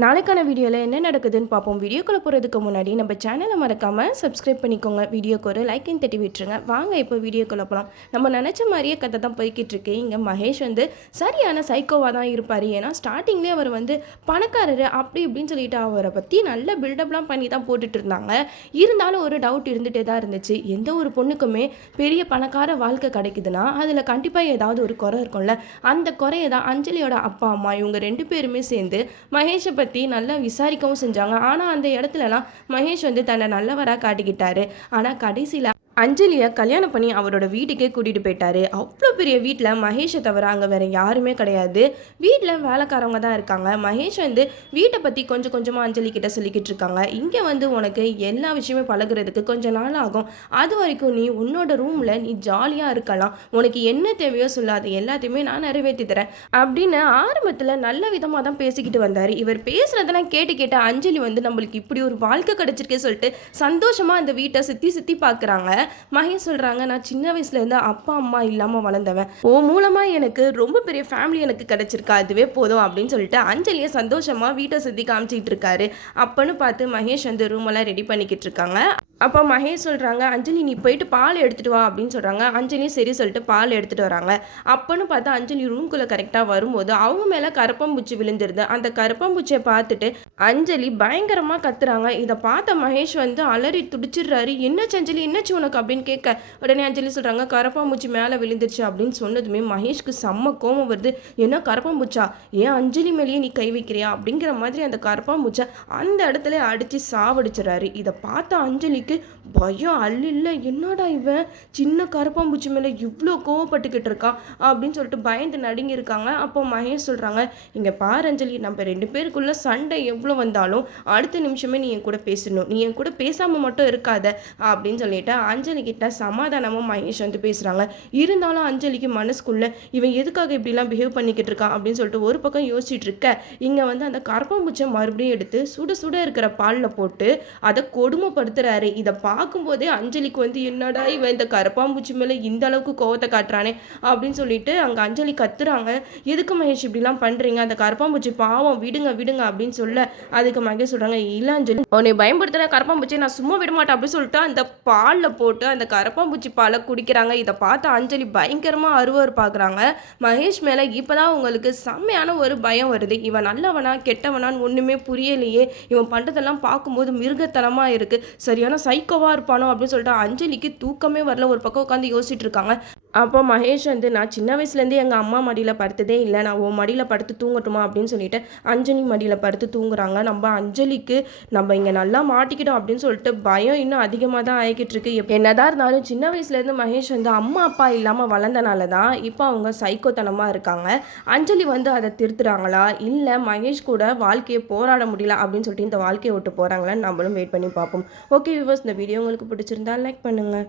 நாளைக்கான வீடியோவில் என்ன நடக்குதுன்னு பார்ப்போம். வீடியோக்குள்ளே போகிறதுக்கு முன்னாடி நம்ம சேனலை மறக்காமல் சப்ஸ்கிரைப் பண்ணிக்கோங்க. வீடியோக்கு ஒரு லைக்கையும் தட்டி விட்டுருங்க. வாங்க இப்போ வீடியோக்குள்ளே போகலாம். நம்ம நினச்ச மாதிரியே கதை தான் போய்கிட்டு இருக்கு. இங்கே மகேஷ் வந்து சரியான சைக்கோவாக தான் இருப்பார். ஏன்னா ஸ்டார்டிங்லேயே அவர் வந்து பணக்காரர் அப்படி இப்படின்னு சொல்லிட்டு அவரை பற்றி நல்ல பில்டப்லாம் பண்ணி தான் போட்டுட்டு இருந்தாங்க. இருந்தாலும் ஒரு டவுட் இருந்துகிட்டே தான் இருந்துச்சு. எந்த ஒரு பொண்ணுக்குமே பெரிய பணக்கார வாழ்க்கை கிடைக்குதுன்னா அதில் கண்டிப்பாக ஏதாவது ஒரு குறை இருக்கும்ல. அந்த குறையை தான் அஞ்சலியோட அப்பா அம்மா இவங்க 2 பேருமே சேர்ந்து மகேஷை பற்றி நல்லா விசாரிக்கவும் செஞ்சாங்க. ஆனால் அந்த இடத்துலலாம் மகேஷ் வந்து தன்னை நல்லவராக காட்டிக்கிட்டாரு. ஆனால் கடைசியில் அஞ்சலியை கல்யாணம் பண்ணி அவரோட வீட்டுக்கே கூட்டிகிட்டு போயிட்டாரு. அவ்வளோ பெரிய வீட்டில் மகேஷை தவிர அங்கே வேறு யாருமே கிடையாது. வீட்டில் வேலைக்காரவங்க தான் இருக்காங்க. மகேஷ் வந்து வீட்டை பற்றி கொஞ்சம் கொஞ்சமாக அஞ்சலி கிட்ட சொல்லிக்கிட்டு இருக்காங்க. இங்கே வந்து உனக்கு எல்லா விஷயமே பழகுறதுக்கு கொஞ்சம் நாள் ஆகும். அது வரைக்கும் நீ உன்னோட ரூமில் நீ ஜாலியாக இருக்கலாம். உனக்கு என்ன தேவையோ சொல்லாது, எல்லாத்தையுமே நான் நிறைவேற்றி தரேன் அப்படின்னு ஆரம்பத்தில் நல்ல விதமாக தான் பேசிக்கிட்டு வந்தார். இவர் பேசுகிறதெல்லாம் கேட்டு அஞ்சலி வந்து நம்மளுக்கு இப்படி ஒரு வாழ்க்கை கிடைச்சிருக்கே சொல்லிட்டு சந்தோஷமாக அந்த வீட்டை சுற்றி பார்க்குறாங்க. மகேஷ் சொல்கிறாங்க, நான் சின்ன வயசுலேருந்து அப்பா அம்மா இல்லாமல் வளர்ந்தவன். மூலமாக எனக்கு ரொம்ப பெரிய ஃபேமிலி எனக்கு கிடச்சிருக்கா, அதுவே போதும் அப்படின்னு சொல்லிட்டு அஞ்சலியை சந்தோஷமாக வீட்டை சுற்றி காமிச்சிக்கிட்டு இருக்காரு. அப்போன்னு பார்த்து மகேஷ் வந்து ரூமெல்லாம் ரெடி பண்ணிக்கிட்டு இருக்காங்க. அப்போ மகேஷ் சொல்கிறாங்க, அஞ்சலி நீ போயிட்டு பால் எடுத்துகிட்டு வா அப்படின்னு சொல்கிறாங்க. அஞ்சலி சரி சொல்லிட்டு பால் எடுத்துகிட்டு வராங்க. அப்போன்னு பார்த்தா அஞ்சலி ரூம்குள்ளே கரெக்டாக வரும்போது அவங்க மேலே கரப்பாம்பூச்சி விழுந்துருது. அந்த கரப்பாம்பூச்சியை பார்த்துட்டு அஞ்சலி பயங்கரமாக கத்துறாங்க. இதை பார்த்த மகேஷ் வந்து அலறி துடிச்சிடுறாரு. என்னாச்சு அஞ்சலி, என்னாச்சு உனக்கு அப்படின்னு கேட்க உடனே அஞ்சலி சொல்கிறாங்க, கரப்பாம்பூச்சி மேலே விழுந்துருச்சு அப்படின்னு சொன்னதுமே மகேஷ்க்கு செம்ம கோபம் வருது. என்ன கரப்பாம்பூச்சா, ஏன் அஞ்சலி மேலேயே நீ கை வைக்கிறியா அப்படிங்கிற மாதிரி அந்த கரப்பாம்பூச்சை அந்த இடத்துல அடித்து சாவடிச்சிடறாரு. இதை பார்த்த அஞ்சலிக்கு பயம் அல்ல. என்னடா இவன் சின்ன கரப்பாம்பூச்சி மேலே இவ்வளோ கோவப்பட்டுக்கிட்டு இருக்கான் அப்படின்னு சொல்லிட்டு பயந்து நடுங்கி இருக்காங்க. அப்போ மகேஷ் சொல்கிறாங்க, இங்கே பாரு அஞ்சலி, நம்ம 2 பேருக்குள்ள சண்டை எவ்வளோ வந்தாலும் அடுத்த நிமிஷமே நீ என் கூட பேசணும், நீ என் கூட பேசாமல் மட்டும் இருக்காத அப்படின்னு சொல்லிட்டு அஞ்சலி கிட்ட சமாதானமாக மகேஷ் வந்து பேசுகிறாங்க. இருந்தாலும் அஞ்சலிக்கு மனசுக்குள்ள இவன் எதுக்காக இப்படிலாம் பிஹேவ் பண்ணிக்கிட்டு இருக்கான் அப்படின்னு சொல்லிட்டு ஒரு பக்கம் யோசிச்சுட்டு இருக்க, இங்கே வந்து அந்த கரப்பாம்பூச்சை மறுபடியும் எடுத்து சுட சுட இருக்கிற பாலில் போட்டு அதை கொடுமைப்படுத்துறாரு. இதை பார்க்கும்போதே அஞ்சலிக்கு வந்து என்னடா இவன் இந்த கரப்பாம்பூச்சி மேலே இந்த அளவுக்கு கோவத்தை காட்டுறானே அப்படின்னு சொல்லிட்டு அங்கே அஞ்சலி கத்துறாங்க. எதுக்கு மகேஷ் இப்படிலாம் பண்ணுறீங்க, அந்த கரப்பாம்பூச்சி பாவம், விடுங்க விடுங்க அப்படின்னு சொல்ல அதுக்கு மகேஷ் சொல்கிறாங்க, இல்லை அஞ்சலி உன்னை பயன்படுத்துகிற கரப்பாம்பூச்சி நான் சும்மா விட மாட்டேன் அப்படின்னு சொல்லிட்டு அந்த பாலில் போட்டு அந்த கரப்பாம்பூச்சி பாலை குடிக்கிறாங்க. இதை பார்த்து அஞ்சலி பயங்கரமாக அருவர் பார்க்குறாங்க. மகேஷ் மேலே இப்போ தான் உங்களுக்கு செம்மையான ஒரு பயம் வருது. இவன் நல்லவனா கெட்டவனான்னு ஒன்றுமே புரியலையே, இவன் பண்ணுறதெல்லாம் பார்க்கும்போது மிருகத்தனமாக இருக்குது, சரியான சைக்கோவாக இருப்பானோ அப்படின்னு சொல்லிட்டு அஞ்சலிக்கு தூக்கமே வரல. ஒரு பக்கம் உட்காந்து யோசிச்சுட்டு இருக்காங்க. அப்போ மகேஷ் வந்து, நான் சின்ன வயசுலேருந்தே எங்கள் அம்மா மடியில் படுத்ததே இல்லை, நான் உன் மடியில் படுத்து தூங்கட்டுமா அப்படின்னு சொல்லிட்டு அஞ்சலி மடியில் படுத்து தூங்குறாங்க. நம்ம அஞ்சலிக்கு நம்ம இங்கே நல்லா மாட்டிக்கிட்டோம் அப்படின்னு சொல்லிட்டு பயம் இன்னும் அதிகமாக தான் ஆகிக்கிட்டு இருக்கு. என்னதான் இருந்தாலும் சின்ன வயசுலேருந்து மகேஷ் வந்து அம்மா அப்பா இல்லாமல் வளர்ந்தனால தான் இப்போ அவங்க சைக்கோத்தனமாக இருக்காங்க. அஞ்சலி வந்து அதை திருத்துறாங்களா, இல்லை மகேஷ் கூட வாழ்க்கையை போராட முடியல அப்படின்னு சொல்லிட்டு இந்த வாழ்க்கையை விட்டு போகிறாங்களான்னு நம்மளும் வெயிட் பண்ணி பார்ப்போம். ஓகே வியூவர்ஸ், இந்த வீடியோ உங்களுக்கு பிடிச்சிருந்தா லைக் பண்ணுங்கள்.